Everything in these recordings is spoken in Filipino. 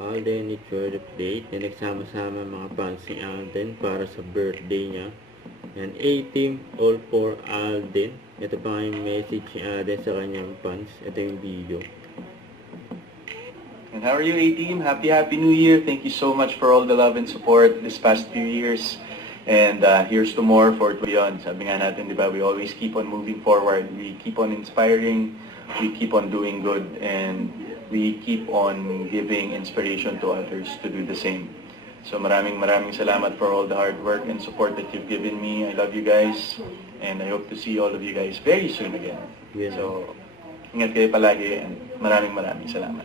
Alden ni third update na nagsama-sama mga fans ni Alden para sa birthday niya. Yan, A-Team, all for Alden. Ito pa nga yung message ni Alden sa kanyang fans. Ito yung video. And how are you, A-Team? Happy New Year. Thank you so much for all the love and support this past few years. And here's to more for beyond. Sabi nga natin, di ba, we always keep on moving forward. We keep on inspiring. We keep on doing good. And we keep on giving inspiration to others to do the same. So maraming salamat for all the hard work and support that you've given me. I love you guys. And I hope to see all of you guys very soon again. Yeah. So, ingat kayo palagi. And maraming salamat.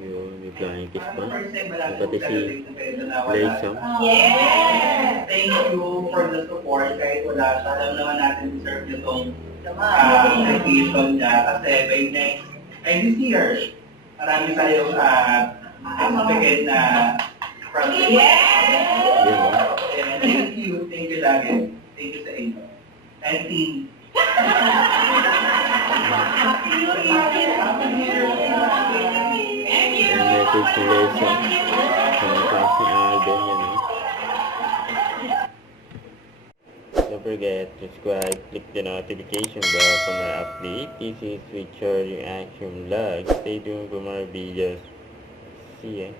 Yun, may flying kiss pa. Pati si Laysom. Yes! Thank you for the support. Kahit wala siya, alam naman natin deserve nyo itong appreciation niya. Kasi by this year, marami tayong expected na project. Yan, no? And thank you lagi. Thank you sa inyo. And team. Happy New Year! Happy New Year! Yan, message si Laysom sa mga fans ni Alden. Yan, no? Don't forget to subscribe, click the notification bell for my update. This is Richard Reaction Vlog. Stay tuned for more videos. See ya.